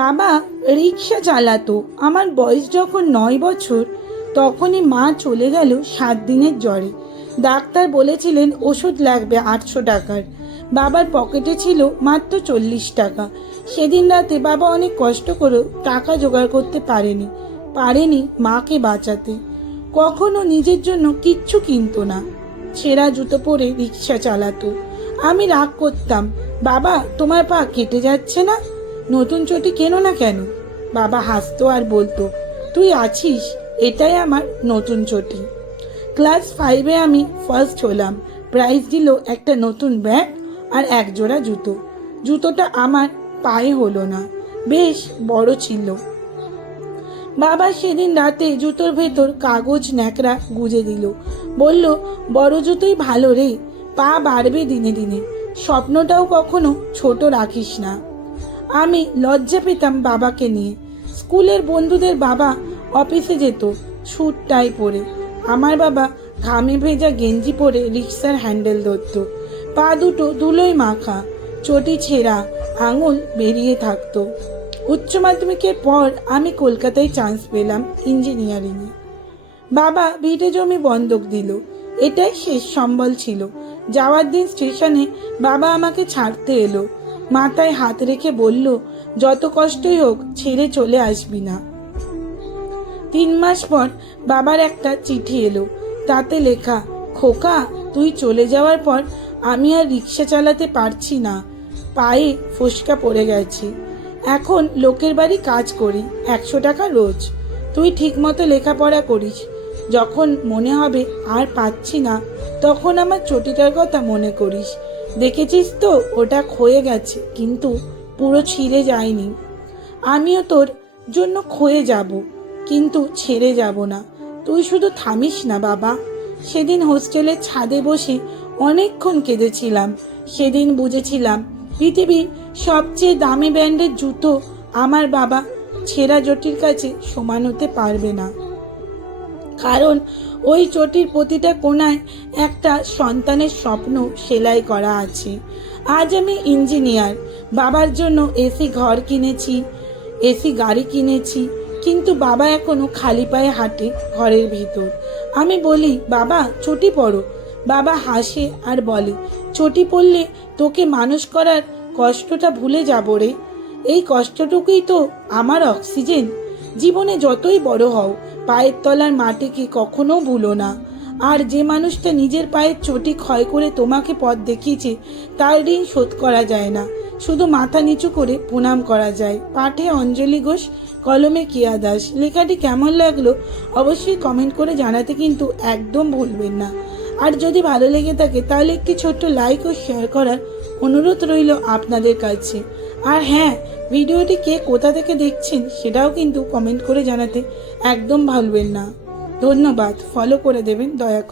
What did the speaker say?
বাবা রিক্সা চালাতো। আমার বয়স যখন 9 বছর তখনই মা চলে গেল 7 দিনের জ্বরে। ডাক্তার বলেছিলেন ওষুধ লাগবে 800 টাকার। বাবার পকেটে ছিল মাত্র 40 টাকা। সেদিন রাতে বাবা অনেক কষ্ট করেও টাকা জোগাড় করতে পারেনি মাকে বাঁচাতে। কখনো নিজের জন্য কিচ্ছু কিনতো না, ছেঁড়া জুতো পরে রিক্সা চালাতো। আমি রাগ করতাম, বাবা তোমার পা কেটে যাচ্ছে না, নতুন চটি কেনো না কেন? বাবা হাসতো আর বলতো, তুই আছিস, এটাই আমার নতুন চটি। ক্লাস 5-এ আমি ফার্স্ট হলাম। প্রাইজ দিল একটা নতুন ব্যাগ আর এক জোড়া জুতো। জুতোটা আমার পায়ে হলো না, বেশ বড় ছিল। বাবা সেদিন রাতে জুতোর ভেতর কাগজ ন্যাকড়া গুজে দিল, বলল, বড় জুতোই ভালো রে, পা বাড়বে দিনে দিনে, স্বপ্নটাও কখনো ছোট রাখিস না। আমি লজ্জা পেতাম বাবাকে নিয়ে। স্কুলের বন্ধুদের বাবা অফিসে যেত স্যুট টাই পরে, আমার বাবা ঘামে ভেজা গেঞ্জি পরে রিক্সার হ্যান্ডেল ধরত। পা দুটো ধুলোয় মাখা, চটি ছেঁড়া, আঙুল বেরিয়ে থাকতো। উচ্চ মাধ্যমিকের পর আমি কলকাতায় চান্স পেলাম ইঞ্জিনিয়ারিংয়ে। বাবা ভিটে জমি বন্ধক দিল, এটাই শেষ সম্বল ছিল। যাওয়ার দিন স্টেশনে বাবা আমাকে ছাড়তে এলো, মাথায় হাত রেখে বলল, যত কষ্টই হোক ছেড়ে চলে আসবি না। 3 মাস পর বাবার একটা চিঠি এলো, তাতে লেখা, খোকা তুই চলে যাওয়ার পর আমি আর রিক্সা চালাতে পারছি না, পায়ে ফোসকা পড়ে গেছে। এখন লোকের বাড়ি কাজ করি, 100 টাকা রোজ। তুই ঠিক মতো লেখাপড়া করিস, যখন মনে হবে আর পাচ্ছি না তখন আমার চটিটার কথা মনে করিস। দেখেছিস তো ওটা ক্ষয়ে গেছে, কিন্তু পুরো ছিঁড়ে যায়নি। আমিও তোর জন্য ক্ষয়ে যাব, কিন্তু ছেড়ে যাব না। তুই শুধু থামিস না বাবা। সেদিন হোস্টেলের ছাদে বসে অনেকক্ষণ কেঁদেছিলাম। সেদিন বুঝেছিলাম পৃথিবীর সবচেয়ে দামি ব্র্যান্ডের জুতো আমার বাবা ছেঁড়া চটির কাছে সমান হতে পারবে না। কারণ ওই চটির প্রতিটা কোণায় একটা সন্তানের স্বপ্ন সেলাই করা আছে। আজ আমি ইঞ্জিনিয়ার, বাবার জন্য এসি ঘর কিনেছি, এসি গাড়ি কিনেছি, কিন্তু বাবা এখনো খালি পায়ে হাঁটে ঘরের ভিতর। আমি বলি, বাবা চটি পরো। বাবা হাসে আর বলে, চটি পরলে তোকে মানুষ করার কষ্টটা ভুলে যাব রে। এই কষ্টটুকুই তো আমার অক্সিজেন। জীবনে যতই বড় হও, পায়ের তলার মাটিকে কখনো ভুলো না। আর যে মানুষটা নিজের পায়ের চটি ক্ষয় করে তোমাকে পথ দেখিয়েছে, তার ঋণ শোধ করা যায় না, শুধু মাথা নিচু করে প্রণাম করা যায়। পাঠে অঞ্জলি ঘোষ, কলমে কিয়া দাস। লেখাটি কেমন লাগলো অবশ্যই কমেন্ট করে জানাতে কিন্তু একদম ভুলবেন না। আর যদি ভালো লেগে থাকে তাহলে একটি ছোট্ট লাইক ও শেয়ার করার অনুরোধ রইল আপনাদের কাছে। আর হ্যাঁ, ভিডিওটি কে কোথা থেকে দেখছেন সেটাও কিন্তু কমেন্ট করে জানাতে একদম ভুলবেন না। ধন্যবাদ, ফলো করে দেবেন দয়া করে।